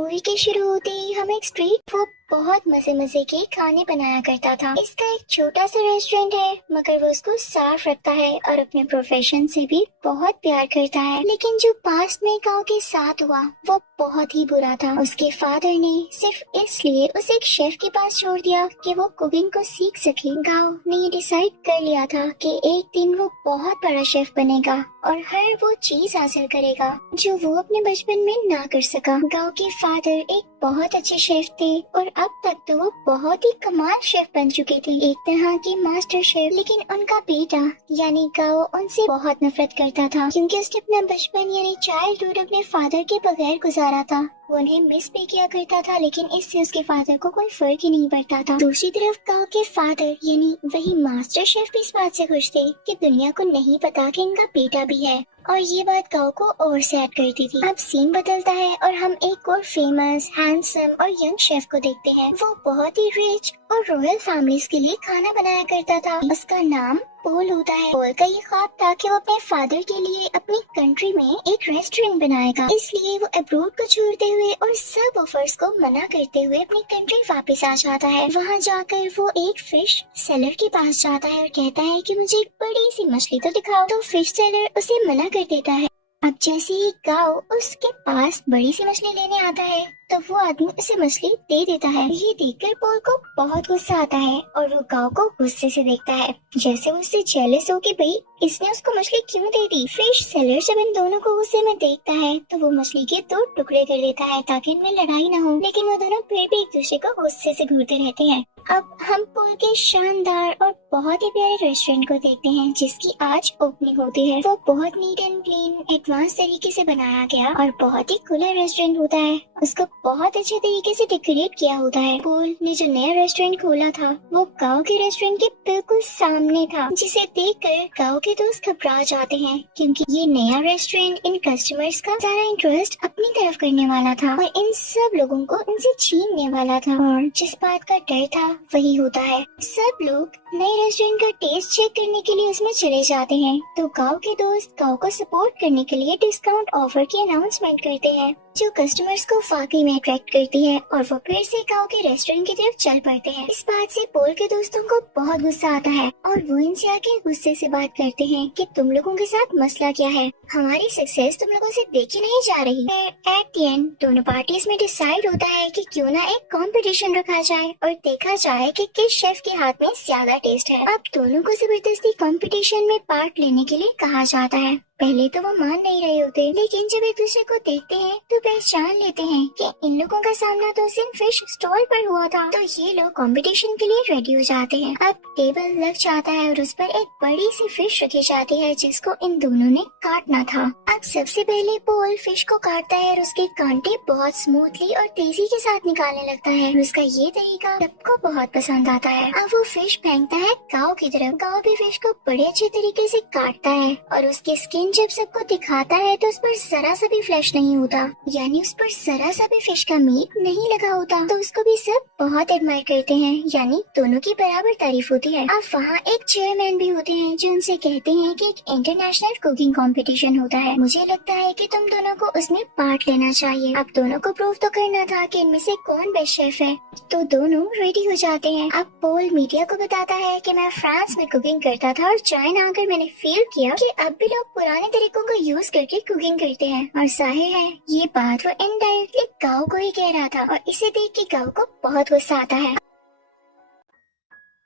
Movie के शुरू होते ही हम एक स्ट्रीट फूड बहुत मजे मजे के खाने बनाया करता था। इसका एक छोटा सा रेस्टोरेंट है, मगर वो उसको साफ रखता है और अपने प्रोफेशन से भी बहुत प्यार करता है। लेकिन जो पास्ट में गांव के साथ हुआ वो बहुत ही बुरा था। उसके फादर ने सिर्फ इसलिए उसे एक शेफ के पास छोड़ दिया कि वो कुकिंग को सीख सके। गांव ने ये डिसाइड कर लिया था कि एक दिन वो बहुत बड़ा शेफ बनेगा और हर वो चीज हासिल करेगा जो वो अपने बचपन में ना कर सका। गांव के फादर एक बहुत अच्छे शेफ थे और अब तक तो वो बहुत ही कमाल शेफ बन चुके थे, एक तरह के मास्टर शेफ। लेकिन उनका बेटा यानी गाओ उनसे बहुत नफरत करता था, क्योंकि उसने अपना बचपन यानी चाइल्डहुड अपने फादर के बगैर गुजारा था। वो उन्हें मिस भी किया करता था, लेकिन इससे उसके फादर को कोई फर्क ही नहीं पड़ता था। दूसरी तरफ गाओ के फादर यानी वही मास्टर शेफ भी इस बात से खुश थे कि दुनिया को नहीं पता कि इनका बेटा भी है, और ये बात गाओ को और सैड करती थी। अब सीन बदलता है और हम एक और फेमस, हैंडसम और यंग शेफ को देखते हैं। वो बहुत ही रिच और रॉयल फैमिलीज के लिए खाना बनाया करता था। उसका नाम पॉल होता है। पॉल का ये ख्वाब था कि वो अपने फादर के लिए अपनी कंट्री में एक रेस्टोरेंट बनाएगा, इसलिए वो अब्रोड को छोड़ते हुए और सब ऑफर्स को मना करते हुए अपनी कंट्री वापस आ जाता है। वहाँ जाकर वो एक फिश सेलर के पास जाता है और कहता है कि मुझे एक बड़ी सी मछली तो दिखाओ। तो फिश सेलर उसे मना कर देता है। अब जैसे ही गाओ उसके पास बड़ी सी मछली लेने आता है तो वो आदमी उसे मछली दे देता है। ये देखकर पॉल को बहुत गुस्सा आता है और वो गाओ को गुस्से से देखता है, जैसे वो उससे जेलस हो कि भाई इसने उसको मछली क्यों दे दी। फिश सेलर जब इन दोनों को गुस्से में देखता है तो वो मछली के 2 टुकड़े कर देता है ताकि इनमें लड़ाई न हो, लेकिन वो दोनों फिर भी एक दूसरे को गुस्से से घूरते रहते हैं। अब हम पॉल के शानदार और बहुत ही प्यारे रेस्टोरेंट को देखते हैं जिसकी आज ओपनिंग होती है। वो बहुत नीट एंड क्लीन एडवांस तरीके से बनाया गया और बहुत ही खुला रेस्टोरेंट होता है। उसको बहुत अच्छे तरीके से डेकोरेट किया होता है। पॉल ने जो नया रेस्टोरेंट खोला था वो गांव के रेस्टोरेंट के बिल्कुल सामने था, जिसे देखकर गांव के दोस्त घबरा जाते हैं, क्योंकि ये नया रेस्टोरेंट इन कस्टमर्स का सारा इंटरेस्ट अपनी तरफ करने वाला था और इन सब लोगों को इनसे छीनने वाला था। और जिस बात का डर था वही होता है। सब लोग नए रेस्टोरेंट का टेस्ट चेक करने के लिए उसमें चले जाते हैं, तो गांव के दोस्त गांव को सपोर्ट करने के लिए डिस्काउंट ऑफर की अनाउंसमेंट करते हैं, जो कस्टमर्स को वाकई में अट्रैक्ट करती है और वो फिर से गांव के रेस्टोरेंट की तरफ चल पड़ते हैं। इस बात से पॉल के दोस्तों को बहुत गुस्सा आता है और वो इनसे आके गुस्से से बात करते हैं कि तुम लोगों के साथ मसला क्या है, हमारी सक्सेस तुम लोगों से देखी नहीं जा रही। एट द एंड दोनों पार्टीज में डिसाइड होता है कि क्यों ना एक कंपटीशन रखा जाए और देखा जाए कि किस शेफ के हाथ में ज्यादा टेस्ट है। अब दोनों को जबरदस्ती कंपटीशन में पार्ट लेने के लिए कहा जाता है। पहले तो वो मान नहीं रहे होते, लेकिन जब एक दूसरे को देखते हैं तो पहचान लेते हैं कि इन लोगों का सामना तो सिर्फ फिश स्टॉल पर हुआ था, तो ये लोग कंपटीशन के लिए रेडी हो जाते हैं। अब टेबल लग जाता है और उस पर एक बड़ी सी फिश रखी जाती है जिसको इन दोनों ने काटना था। अब सबसे पहले पॉल फिश को काटता है और उसके कांटे बहुत स्मूथली और तेजी के साथ निकालने लगता है और उसका ये तरीका सबको बहुत पसंद आता है। अब वो फिश फेंकता है गाँव की तरफ। गाँव भी फिश को बड़े अच्छे तरीके से काटता है और उसकी स्किन जब सबको दिखाता है तो उस पर जरा सा भी फ्लैश नहीं होता, यानी उस पर जरा सा भी फिश का मीट नहीं लगा होता, तो उसको भी सब बहुत एडमायर करते हैं, यानी दोनों की बराबर तारीफ होती है। अब वहाँ एक चेयरमैन भी होते हैं जो उनसे कहते हैं कि एक इंटरनेशनल कुकिंग कंपटीशन होता है, मुझे लगता है कि तुम दोनों को उसमें पार्ट लेना चाहिए। अब दोनों को प्रूव तो करना था कि इनमें से कौन बेस्ट शेफ है, तो दोनों रेडी हो जाते हैं। अब पॉल मीडिया को बताता है कि मैं फ्रांस में कुकिंग करता था और चाइना आकर मैंने फील किया कि अब भी लोग पुराने तरीकों को यूज करके कुकिंग करते हैं, और जाहिर है ये बात वो इनडायरेक्टली गाँव को ही कह रहा था और इसे देख के गाँव को बहुत गुस्सा आता है।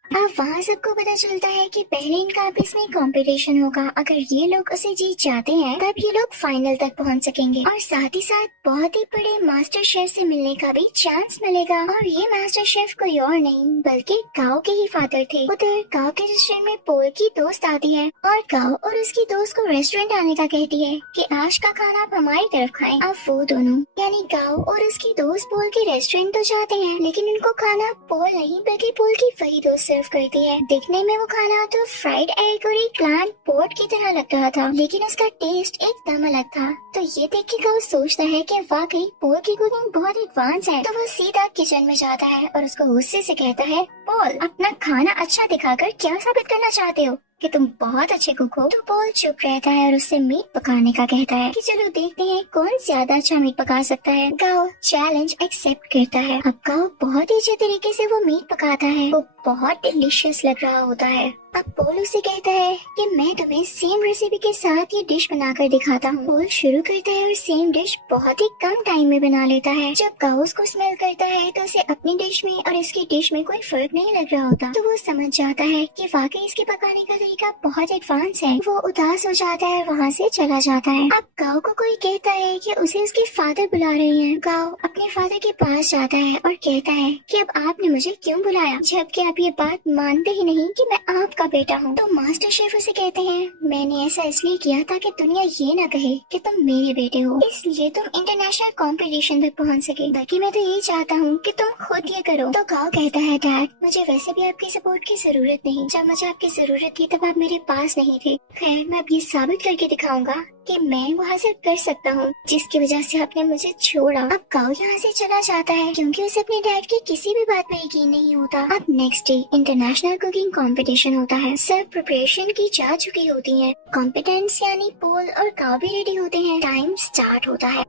अब वहाँ सबको पता चलता है कि पहले इनका आपस में कंपटीशन होगा, अगर ये लोग उसे जीत जाते हैं तब ये लोग फाइनल तक पहुँच सकेंगे और साथ ही साथ बहुत ही बड़े मास्टर शेफ से मिलने का भी चांस मिलेगा। और ये मास्टर शेफ कोई और नहीं बल्कि गाँव के ही फादर थे। उधर गाँव के रेस्टोरेंट में पॉल की दोस्त आती है और गाँव और उसकी दोस्त को रेस्टोरेंट आने का कहती है कि आज का खाना आप हमारी तरफ खाएं। अब वो दोनों यानी गाँव और उसकी दोस्त पॉल के रेस्टोरेंट तो जाते हैं, लेकिन उनको खाना पॉल नहीं बल्कि पॉल की वही दोस्त सर्व करती है। दिखने में वो खाना तो फ्राइड एग और एक प्लांट पोट की तरह लग रहा था, लेकिन उसका टेस्ट एकदम अलग था। तो ये देख के वो सोचता है कि वाकई पॉल की कुकिंग बहुत एडवांस है, तो वो सीधा किचन में जाता है और उसको गुस्से से कहता है, पॉल अपना खाना अच्छा दिखाकर क्या साबित करना चाहते हो कि तुम बहुत अच्छे कुक हो। तो पॉल चुप रहता है और उससे मीट पकाने का कहता है कि चलो देखते हैं कौन ज्यादा अच्छा मीट पका सकता है। गाओ चैलेंज एक्सेप्ट करता है। अब गाओ बहुत ही अच्छे तरीके से वो मीट पकाता है। वो बहुत डिलीशियस लग रहा होता है। अब पॉल उसे कहता है कि मैं तुम्हें सेम रेसिपी के साथ ये डिश बनाकर दिखाता हूँ। पॉल शुरू करता है और सेम डिश बहुत ही कम टाइम में बना लेता है। जब गाओ उसको स्मेल करता है तो उसे अपनी डिश में और इसकी डिश में कोई फर्क नहीं लग रहा होता। तो वो समझ जाता है कि वाकई इसके पकाने का तरीका बहुत एडवांस है। वो उदास हो जाता है, वहाँ से चला जाता है। अब गाओ को कोई कहता है कि उसे उसके फादर बुला रहे हैं। गाओ अपने फादर के पास जाता है और कहता है कि अब आपने मुझे क्यों बुलाया, जबकि आप ये बात मानते ही नहीं कि मैं आपका बेटा हूँ। तो मास्टर शेफ उसे कहते हैं मैंने ऐसा इसलिए किया ताकि दुनिया ये न कहे कि तुम मेरे बेटे हो, इसलिए तुम इंटरनेशनल कंपटीशन तक पहुँच सके। बाकी मैं तो यही चाहता हूँ कि तुम खुद ये करो। तो गाओ कहता है डैड मुझे वैसे भी आपकी सपोर्ट की जरूरत नहीं, जब मुझे आपकी जरूरत थी तब आप मेरे पास नहीं थे। खैर मैं अब ये साबित करके दिखाऊंगा कि मैं वो हासिल कर सकता हूँ जिसकी वजह से आपने मुझे छोड़ा। अब गाओ यहाँ से चला जाता है क्योंकि उसे अपने डैड की किसी भी बात पर यकीन नहीं होता। अब next day international cooking competition होता है। सब प्रिपरेशन की जा चुकी होती है। कॉम्पिटेंट्स यानी पॉल और गाओ भी रेडी होते हैं। टाइम स्टार्ट होता है।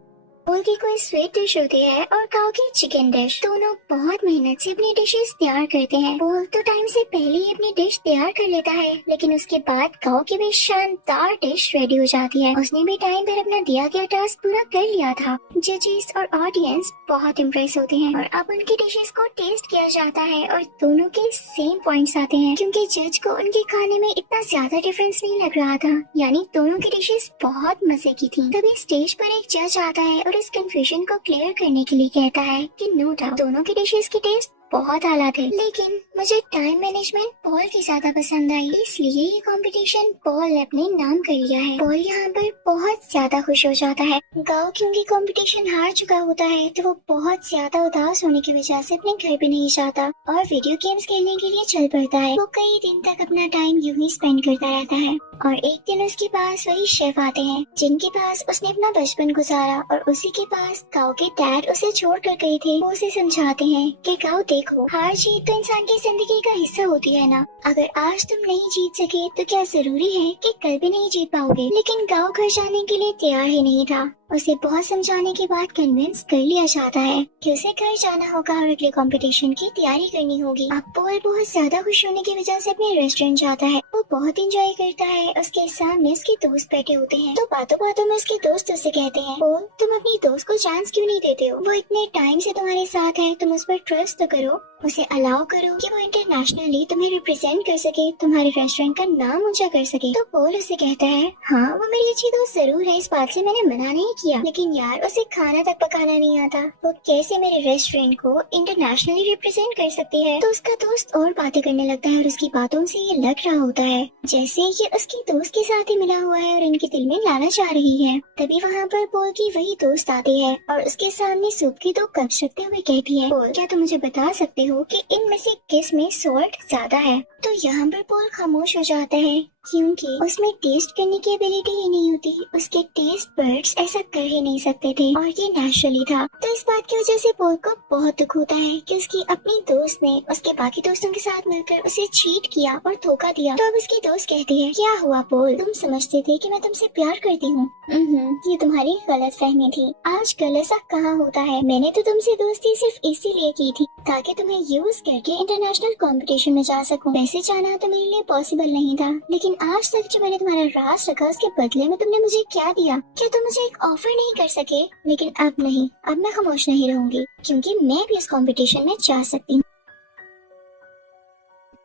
पॉल की कोई स्वीट डिश होती है और गाओ की चिकन डिश। दोनों बहुत मेहनत से अपनी डिशेस तैयार करते हैं। पॉल तो टाइम से पहले ही अपनी डिश तैयार कर लेता है, लेकिन उसके बाद गाओ की भी शानदार डिश रेडी हो जाती है। उसने भी टाइम पर अपना दिया गया टास्क पूरा कर लिया था। जजेस और ऑडियंस बहुत इम्प्रेस होते हैं और अब उनकी डिशेस को टेस्ट किया जाता है और दोनों के सेम पॉइंट्स आते हैं क्योंकि जज को उनके खाने में इतना ज्यादा डिफरेंस नहीं लग रहा था, यानी दोनों की डिशेस बहुत मजे की थी। तभी स्टेज पर एक जज आता है और इस कंफ्यूजन को क्लियर करने के लिए कहता है कि नो डाउट दोनों की डिशेस की टेस्ट बहुत आला थे, लेकिन मुझे टाइम मैनेजमेंट पॉल की ज्यादा पसंद आई, इसलिए ये कंपटीशन पॉल ने अपने नाम कर लिया है। पॉल यहाँ पर बहुत ज्यादा खुश हो जाता है। गाओ क्योंकि कंपटीशन हार चुका होता है तो वो बहुत ज्यादा उदास होने की वजह से अपने घर पे नहीं जाता और वीडियो गेम्स खेलने के लिए चल पड़ता है। वो कई दिन तक अपना टाइम यूं ही स्पेंड करता रहता है और एक दिन उसके पास वही शेफ आते हैं जिनके पास उसने अपना बचपन गुजारा और उसी के पास गाओ के डैड उसे छोड़ कर गए थे। वो उसे समझाते हैं कि गाओ देखो, हार जीत तो इंसान की जिंदगी का हिस्सा होती है ना। अगर आज तुम नहीं जीत सके तो क्या जरूरी है कि कल भी नहीं जीत पाओगे। लेकिन गाओ घर जाने के लिए तैयार ही नहीं था। उसे बहुत समझाने के बाद कन्विंस कर लिया जाता है कि उसे घर जाना होगा और अगले कंपटीशन की तैयारी करनी होगी। अब पॉल बहुत ज्यादा खुश होने की वजह से अपने रेस्टोरेंट जाता है। वो बहुत एंजॉय करता है। उसके सामने उसके दोस्त बैठे होते हैं तो बातों बातों में उसके दोस्त उसे कहते हैं पॉल तुम अपनी दोस्त को चांस क्यों नहीं देते हो, वो इतने टाइम से तुम्हारे साथ है, तुम उस पर ट्रस्ट तो करो, उसे अलाउ करो कि वो इंटरनेशनली तुम्हें रिप्रेजेंट कर सके, तुम्हारे रेस्टोरेंट का नाम ऊंचा कर सके। तो पॉल उसे कहता है हाँ वो मेरी अच्छी दोस्त जरूर है, इस बात से मैंने मना नहीं किया, लेकिन यार उसे खाना तक पकाना नहीं आता, वो कैसे मेरे रेस्टोरेंट को इंटरनेशनली रिप्रेजेंट कर सकती है। तो उसका दोस्त और बातें करने लगता है और उसकी बातों से ये लग रहा होता है जैसे ये उसकी दोस्त के साथ ही मिला हुआ है और इनके दिल में लालच आ रही है। तभी वहाँ पर पॉल की वही दोस्त आती है और उसके सामने सूप की 2 कप रखते हुए कहती है पॉल क्या तुम मुझे बता सकते हो कि इनमें से किस में सॉल्ट ज्यादा है। तो यहाँ पर पॉल खामोश हो जाता है क्योंकि उसमें टेस्ट करने की एबिलिटी ही नहीं होती, उसके टेस्ट बर्ड्स ऐसा कर ही नहीं सकते थे और ये नेचुरली था। तो इस बात की वजह से पॉल को बहुत दुख होता है कि उसकी अपनी दोस्त ने उसके बाकी दोस्तों के साथ मिलकर उसे चीट किया और धोखा दिया। तो अब उसकी दोस्त कहती है क्या हुआ पॉल, तुम समझते थे कि मैं तुमसे प्यार करती हूँ। ये तुम्हारी गलत फहमी थी, आजकल ऐसा कहाँ होता है। मैंने तो तुमसे दोस्ती सिर्फ इसीलिए की थी ताकि तुम्हें यूज करके इंटरनेशनल कंपटीशन में जा सकूं। वैसे जाना तो मेरे लिए पॉसिबल नहीं था, लेकिन आज तक जो मैंने तुम्हारा राज रखा उसके बदले में तुमने मुझे क्या दिया। क्या तुम मुझे एक ऑफर नहीं कर सके। लेकिन अब नहीं, अब मैं खामोश नहीं रहूंगी क्योंकि मैं भी इस कंपटीशन में जा सकती हूँ।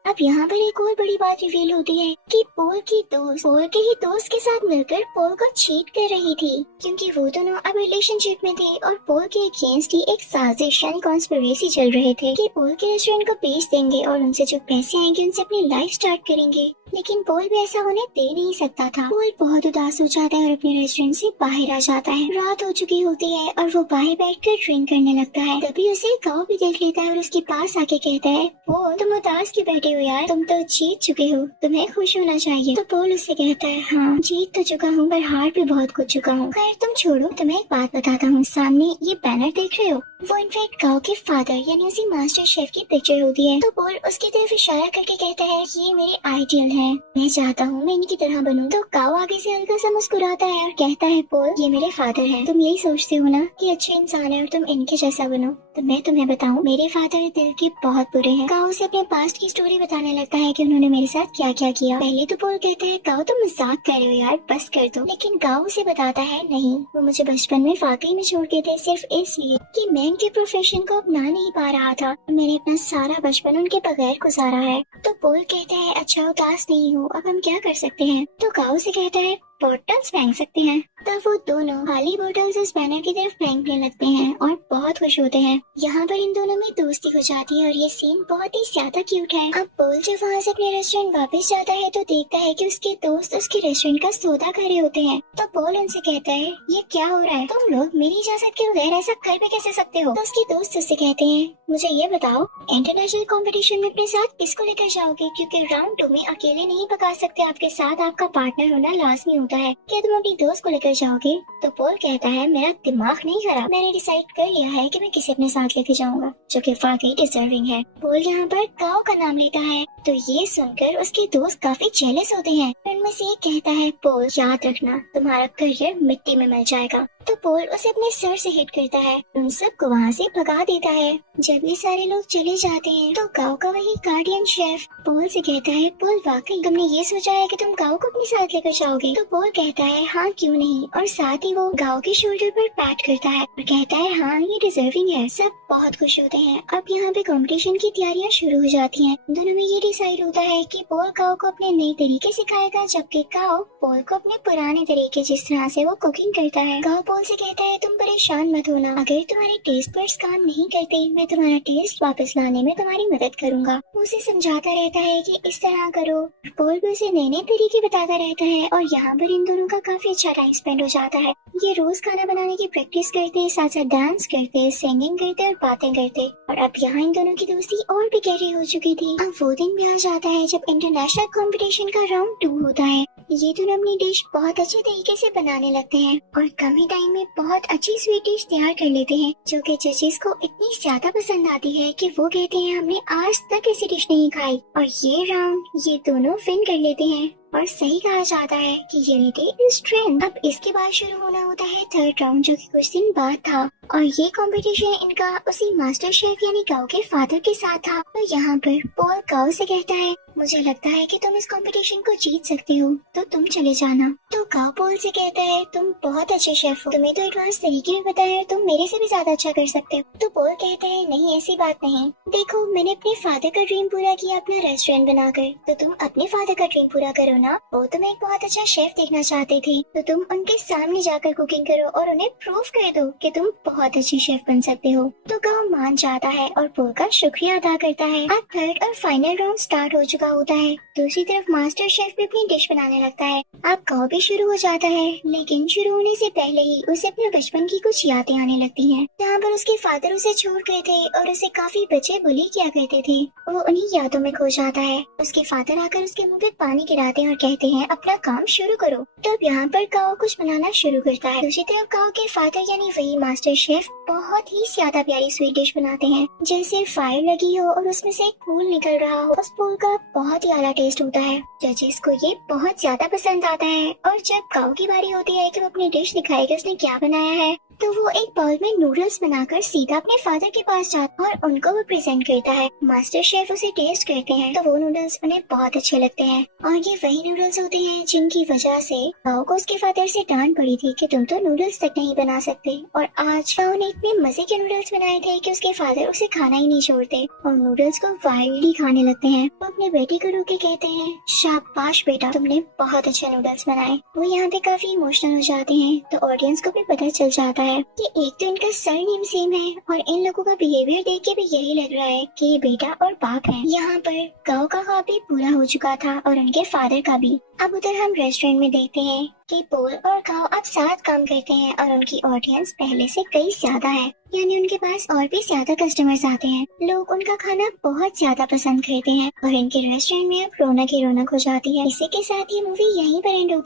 अब यहाँ पर एक और बड़ी बात रिवील होती है कि पॉल की दोस्त पॉल के ही दोस्त के साथ मिलकर पॉल को चीट कर रही थी क्योंकि वो दोनों अब रिलेशनशिप में थे और पॉल के अगेंस्ट ही एक साजिश यानी कॉन्स्पिरेसी चल रहे थे कि पॉल के रेस्टोरेंट को बेच देंगे और उनसे जो पैसे आएंगे उनसे अपनी लाइफ स्टार्ट करेंगे। लेकिन पॉल भी ऐसा होने दे नहीं सकता था। पॉल बहुत उदास हो जाता है और अपने रेस्टोरेंट से बाहर आ जाता है। रात हो चुकी होती है और वो बाहर बैठकर ड्रिंक करने लगता है। तभी उसे गाँव भी देख लेता है और उसके पास आके कहता है पॉल तुम उदास क्यों बैठे हो यार, तुम तो जीत चुके हो, तुम्हें खुश होना चाहिए। तो पॉल उससे कहता है हाँ जीत तो चुका हूँ पर हार भी बहुत कुछ चुका हूँ। खैर तुम छोड़ो, तुम्हें एक बात बताता हूँ, सामने ये बैनर देख रहे हो, वो इनफैक्ट गाओ के फादर यानी उसी मास्टर शेफ की पिक्चर होती है। तो पोल उसकी तरफ इशारा करके कहता है कि ये मेरे आइडियल है, मैं चाहता हूँ मैं इनकी तरह बनूं। तो गाओ आगे से हल्का सा मुस्कुराता है और कहता है पोल ये मेरे फादर है, तुम यही सोचते हो ना कि अच्छे इंसान है और तुम इनके जैसा बनो, तो मैं तुम्हें बताऊं मेरे फादर दिल के बहुत बुरे हैं। गाओ उसे अपने पास्ट की स्टोरी बताने लगता है कि उन्होंने मेरे साथ क्या क्या किया। पहले तो पोल कहता है गाओ तुम मजाक कर रहे हो यार, बस कर दो। लेकिन गाओ उसे बताता है नहीं, वो मुझे बचपन में वाकई में छोड़ गए थे सिर्फ इसलिए कि मैं उनके प्रोफेशन को अपना नहीं पा रहा था। मैंने अपना सारा बचपन उनके बगैर गुजारा है। तो पोल कहता है अच्छा उदास नहीं हो, अब हम क्या कर सकते हैं। तो गाओ से कहता है बॉटल्स फेंक सकते हैं। तब वो दोनों खाली बॉटल्स उस बैनर की तरफ फेंकने लगते हैं और बहुत खुश होते हैं। यहाँ पर इन दोनों में दोस्ती हो जाती है और ये सीन बहुत ही ज्यादा क्यूट है। अब पोल जब वहाँ से अपने रेस्टोरेंट वापस जाता है तो देखता है कि उसके दोस्त उसके रेस्टोरेंट का सौदा कर रहे होते हैं। तो पोल उनसे कहता है ये क्या हो रहा है, तुम लोग मेरी इजाजत के बगैर ऐसा कर भी कैसे सकते हो। तो उसके दोस्त उससे कहते हैं मुझे ये बताओ इंटरनेशनल कंपटीशन में अपने साथ किसको लेकर जाओगे, क्योंकि राउंड 2 में अकेले नहीं पका सकते, आपके साथ आपका पार्टनर होना लाजमी होता है। क्या तुम अपनी दोस्त को लेकर जाओगे। तो पोल कहता है मेरा दिमाग नहीं खराब, मैंने डिसाइड कर लिया है कि मैं किसे अपने साथ लेके जाऊंगा जो कि वाकई डिजर्विंग है। पोल यहाँ पर गाओ का नाम लेता है तो ये सुनकर उसके दोस्त काफी जेलस होते हैं। उनमें से एक कहता है पोल याद रखना तुम्हारा करियर मिट्टी में मिल जाएगा। तो पोल उसे अपने सर से हिट करता है, उन सबको वहाँ से भगा देता है। जब ये सारे लोग चले जाते हैं तो गाओ का वही गार्डियन शेफ पोल से कहता है पोल वाकई तुमने ये सोचा है कि तुम गाओ को अपने साथ लेकर जाओगे। तो पोल कहता है हाँ क्यों नहीं, और साथ ही वो गाओ के शोल्डर पर पैट करता है और कहता है हाँ ये डिजर्विंग है। सब बहुत खुश होते हैं। अब यहाँ पे कंपटीशन की तैयारियां शुरू हो जाती हैं। दोनों में ये डिसाइड होता है कि पोल गाओ को अपने नए तरीके सिखाएगा जबकि गाओ पोल को अपने पुराने तरीके जिस तरह से वो कुकिंग करता है। गाओ पोल से कहता है तुम परेशान मत होना, अगर तुम्हारे टेस्ट बड्स काम नहीं करते मैं तुम्हारा टेस्ट वापस लाने में तुम्हारी मदद करूंगा। वो उसे समझाता रहता है कि इस तरह करो। पोल भी उसे नए नए तरीके बताता रहता है और यहाँ पर इन दोनों का काफी अच्छा टाइम स्पेंड हो जाता है। ये रोज खाना बनाने की प्रैक्टिस करते, साथ साथ डांस करते, सिंगिंग करते और बातें करते। और अब यहाँ इन दोनों की दोस्ती और भी गहरी हो चुकी थी। अब वो दिन भी आ जाता है जब इंटरनेशनल कंपटीशन का राउंड 2 होता है। ये दोनों अपनी डिश बहुत अच्छे तरीके से बनाने लगते हैं और कम ही टाइम में बहुत अच्छी स्वीट डिश तैयार कर लेते हैं जो कि जजेस को इतनी ज्यादा पसंद आती है कि वो कहते हैं हमने आज तक ऐसी डिश नहीं खाई। और ये राउंड ये दोनों विन कर लेते हैं और सही कहा जाता है कि यूनिटी इज स्ट्रेंथ। अब इसके बाद शुरू होना होता है थर्ड राउंड जो कि कुछ दिन बाद था और ये कंपटीशन इनका उसी मास्टर शेफ यानी गाओ के फादर के साथ था। तो यहाँ पर पोल गाओ से कहता है मुझे लगता है कि तुम इस कंपटीशन को जीत सकते हो तो तुम चले जाना। तो गाओ पोल से कहता है तुम बहुत अच्छे शेफ हो, तुम्हें तो एडवांस तरीके में पता है, तुम मेरे से भी ज्यादा अच्छा कर सकते हो। तो पोल कहता है नहीं ऐसी बात नहीं, देखो मैंने अपने फादर का ड्रीम पूरा किया अपना रेस्टोरेंट बनाकर, तो तुम अपने फादर का ड्रीम पूरा करो ना। वो तुम एक बहुत अच्छा शेफ देखना चाहते थे तो तुम उनके सामने जाकर कुकिंग करो और उन्हें प्रूव कर दो कि तुम बहुत अच्छे शेफ बन सकते हो। तो गाओ मान जाता है और पोल का शुक्रिया अदा करता है। अब थर्ड और फाइनल राउंड स्टार्ट हो चुका होता है। दूसरी तरफ मास्टर शेफ भी अपनी डिश बनाने लगता है। अब गाओ भी शुरू हो जाता है लेकिन शुरू होने से पहले ही उसे अपने बचपन की कुछ यादें आने लगती हैं जहाँ पर उसके फादर उसे छोड़ गए थे और उसे काफी बच्चे बुली किया करते थे। वो उन्हीं यादों में खो जाता है। उसके फादर आकर उसके मुंह पे पानी गिराते हैं और कहते हैं अपना काम शुरू करो। तब यहाँ पर गाओ कुछ बनाना शुरू करता है। दूसरी तरफ गाओ के फादर यानी वही मास्टर शेफ बहुत ही ज्यादा प्यारी स्वीट डिश बनाते हैं जैसे फायर लगी हो और उसमें से एक फूल निकल रहा हो। उस फूल का बहुत ही आला टेस्ट होता है। जजेस को ये बहुत ज्यादा पसंद आता है और जब गाओ की बारी होती है कि वो अपनी डिश दिखाएगा उसने क्या बनाया है तो वो एक बाउल में नूडल्स बनाकर सीधा अपने फादर के पास जाता है और उनको वो प्रेजेंट करता है। मास्टर शेफ उसे टेस्ट करते हैं तो वो नूडल्स उन्हें बहुत अच्छे लगते हैं और ये वही नूडल्स होते हैं जिनकी वजह से गाओ को उसके फादर से डांट पड़ी थी कि तुम तो नूडल्स तक नहीं बना सकते। और आज गाओ ने इतने मजे के नूडल्स बनाए थे कि उसके फादर उसे खाना ही नहीं छोड़ते और नूडल्स को वाइल्डली खाने लगते हैं। वो अपने बेटे को रोक के कहते हैं शाबाश बेटा तुमने बहुत अच्छे नूडल्स बनाए। वो यहाँ पे काफी इमोशनल हो जाते हैं तो ऑडियंस को भी पता चल जाता है कि एक तो इनका सरनेम सेम है और इन लोगों का बिहेवियर देख के भी यही लग रहा है कि ये बेटा और बाप है। यहाँ पर गाओ का ख्वाब भी पूरा हो चुका था और उनके फादर का भी। अब उधर हम रेस्टोरेंट में देखते हैं कि पोल और गाओ अब साथ काम करते हैं और उनकी ऑडियंस पहले से कई ज्यादा है, यानी उनके पास और भी ज्यादा कस्टमर्स आते हैं। लोग उनका खाना बहुत ज्यादा पसंद करते हैं और इनके रेस्टोरेंट में अब रौनक ही रौनक हो जाती है। इसी के साथ ये मूवी यहीं पर एंड होती है।